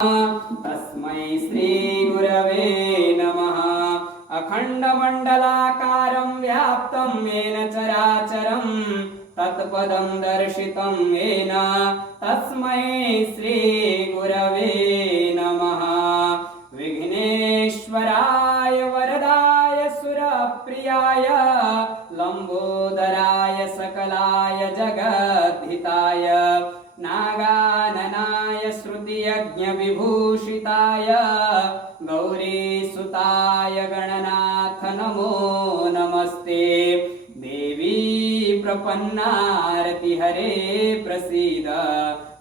तस्मै श्री गुरवे नमः। अखण्डमण्डलाकारं व्याप्तं येन चराचरं तत्पदं दर्शितं येन तस्मै श्री गुरवे नमः। विघ्नेश्वराय वरदाय सुरप्रियाय लंबोदराय सकलाय जगद्धिताय नागाननाय श्रुतियज्ञविभूषिताय गौरीसुताय गणनाथ नमो नमस्ते। देवी प्रपन्नारतिहरे प्रसीद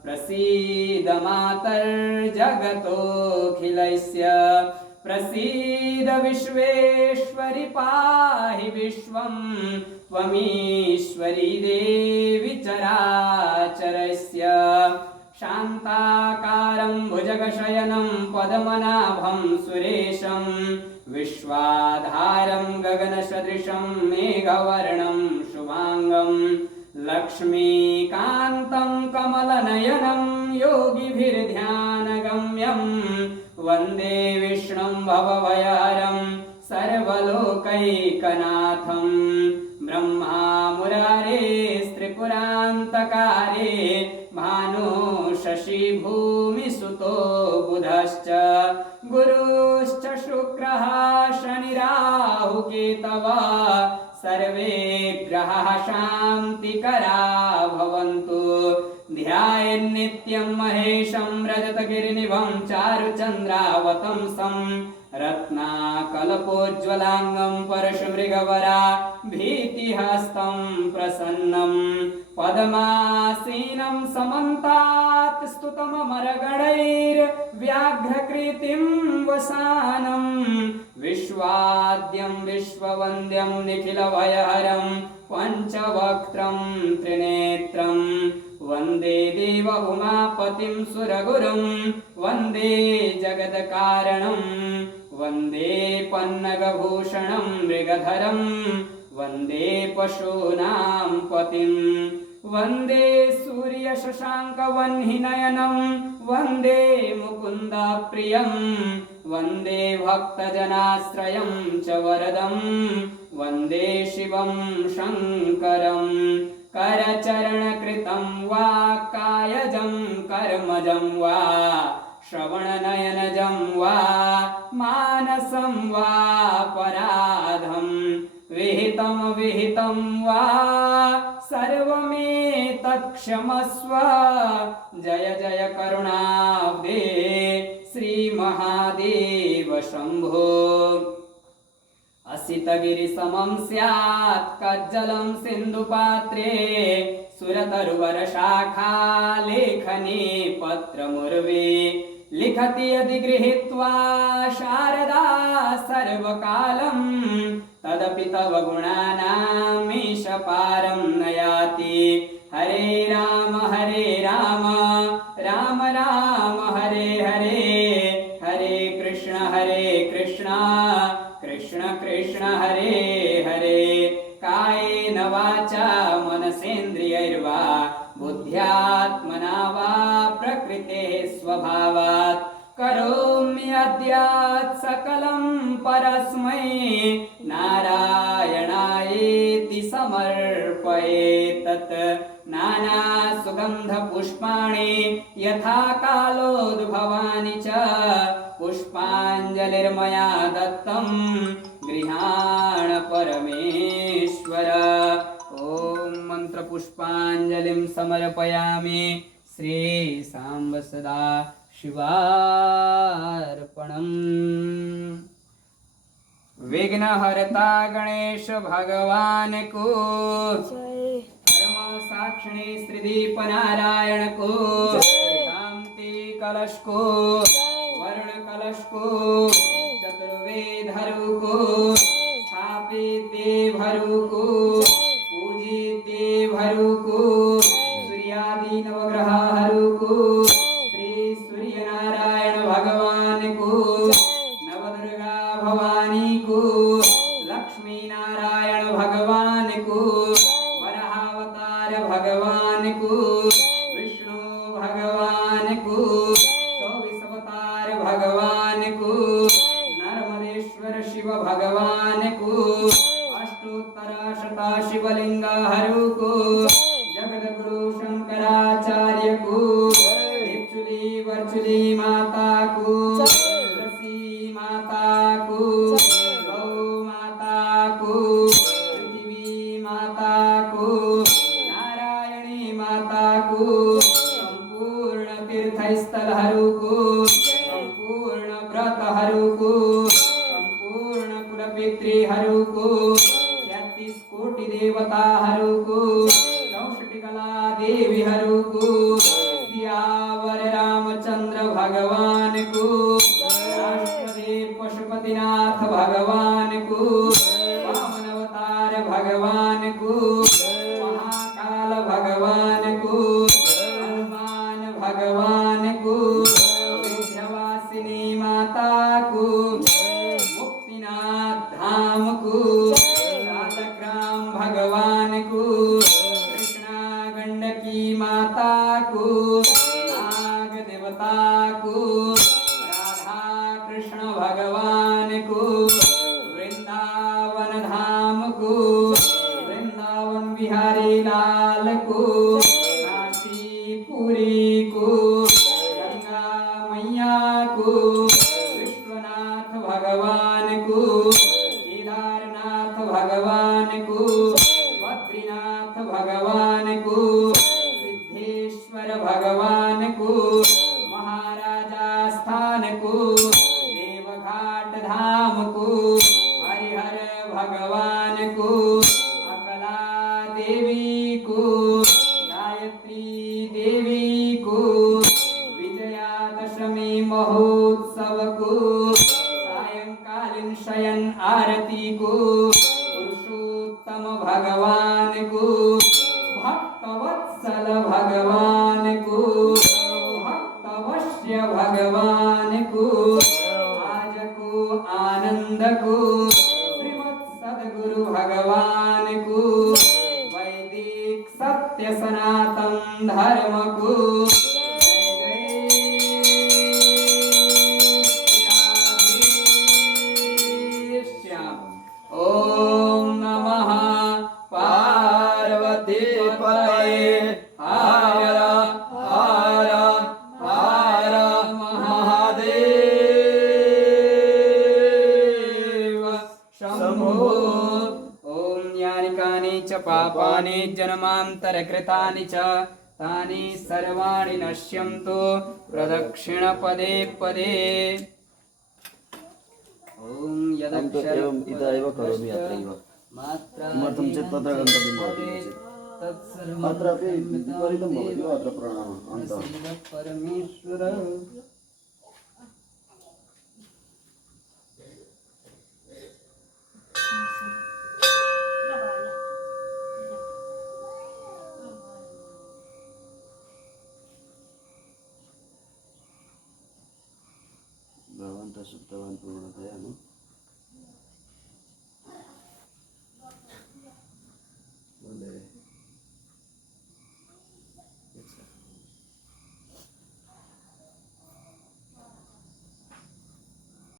प्रसीद मातर्जगतोऽखिलस्य प्रसीद विश्वेश्वरि पाहि विश्वं त्वमीश्वरी देवी चराचरस्य। शान्ताकारं भुजगशयनं पद्मनाभं सुरेशं विश्वाधारं गगनसदृशं मेघवर्णं शुभांगं लक्ष्मीकान्तं कमलनयनं योगिभिर्ध्यानगम्यं वन्दे विष्णुं भवभयहरं सर्वलोकैकनाथं। ब्रह्मा मुरारे त्रिपुरान्तकारे भानु शशि भूमिसुतो बुधश्च गुरुश्च शुक्रः शनिराहुकेतवः सर्वे ग्रहाः शान्तिकरा भवन्तु। ध्यायेन्नित्यं महेशं रजतगिरिनिभं चारुचन्द्रावतंसं रत्नाकल्पोज्ज्वलांगं परशुमृगवरा भीतिहस्तं प्रसन्नं पद्मासीनं समन्तात् स्तुतममरगणैर्व्याघ्रकृतिं वसानं विश्वाद्यं विश्ववन्द्यं निखिलभयहरं पञ्चवक्त्रं त्रिनेत्रं वन्दे देव उमापतिं सुरगुरुं वन्दे जगत्कारणं वन्दे पन्नगभूषणं मृगधरं वन्दे पशूनां पतिं वन्दे सूर्यशशाङ्कवह्निनयनं वन्दे मुकुन्दप्रियं वन्दे भक्तजनाश्रयं च वरदं वन्दे शिवं शङ्करं। करचरणकृतं वा कायजं कर्मजं वा श्रवणनयनजं वा मानसं वा पराधं विहितं विहितं वा सर्वमेतत्क्षमस्व। जय जय करुणाब्धे श्रीमहादेव शम्भो। असितगिरिसमं स्यात् कज्जलं सिन्धुपात्रे सुरतरुवरशाखालेखने पत्रमुर्वे लिखति यदि गृहीत्वा शारदा सर्वकालं तदपि तव गुणानामीश पारं न याति। हरे राम राम राम हरे हरे हरे कृष्ण कृष्ण कृष्ण हरे हरे। कायेन वाचा मनसेन्द्रियैर्वा बुद्ध्यात्मना वा प्रकृतेः स्वभावात् करोम्यद्यात् सकलं परस्मै नारायणायेति समर्पयेत्। नानासुगन्धपुष्पाणि यथा कालोद्भवानि च पुष्पाञ्जलिर्मया दत्तं गृहाण परमेश्वर। ॐ मन्त्रपुष्पाञ्जलिं समर्पयामि। श्री सांब सदा शिवार्पणम्। विघ्नहर्ता गणेश भगवान को धर्म साक्षिणी श्रीदीप नारायण को शांति कलश को वर्ण कलश को चतुर्वेधरु को स्थापित देवरु को पूजित देवरु को सूर्यादि नवग्रहरु को श्री सूर्य नारायण भगवान को नवदुर्गा भवानी को लक्ष्मी नारायण भगवान को वराहावतार भगवान को विष्णु भगवान को 24 अवतार कुमार भगवान को, नर्मदेश्वर शिव भगवान को, अष्टोत्तर शता शिवलिंगा हरु को, जगत गुरु शंकराचार्य को, एक्चुअली वर्चुअली माता को, तुलसी माता को, गौ माता को, पृथ्वी माता को, नारायणी माता को, संपूर्ण तीर्थस्थल हरु को, संपूर्ण व्रत हरु को, संपूर्ण कुलपितृ हरु को, 33 कोटि देवता हरु को, 64 कला देवी हरु को, सियावर रामचंद्र भगवान को, राष्ट्रदेव पशुपतिनाथ भगवान को, वामन अवतार भगवान को, महाकाल भगवान को, हनुमान भगवान को, विंध्यवासिनी माता को, मुक्तिनाथ धाम को, शालग्राम भगवान को, कृष्णा गंडकी माता को, नाग देवता को, राधा कृष्ण भगवान को, वृंदावन धाम को, वृंदावन बिहारी लाल को, काशी पुरी को, गंगा मैया को, विश्वनाथ भगवान को, केदारनाथ भगवान को, बद्रीनाथ भगवान को, सिद्धेश्वर भगवान को, महाराजा स्थान को, देवघाट धाम को, हरिहर भगवान को, अकला देवी को, गायत्री देवी को, विजयादशमी महोत्सव को, सायंकालीन शयन आरती को, पुरुषोत्तम भगवान को, भक्तवत्सल भगवान को, भक्तवश्य भगवान को, आज को आनंद को, श्रीमत् सद्गुरु भगवान को, वैदिक सत्य सनातन धर्म को, जय जय श्याम। ओम नमः पार्वती पतये, हर हर हर महादेव शंभो। ओम यानि कानि च पापानि जन्मान्तरकृतानि च तानि सर्वाणि नश्यन्तु प्रदक्षिणपदे पदे। ओम एवम् इदा एव करोमि अत्रैव किमर्थं चेत् तत्र गन्तव्यं भवति चेत् अत्रापि विपरीतं भवति वा अत्र प्रणामः अन्तः परमेश्वर। भगवन्तः शुद्धवान् पूर्णतया न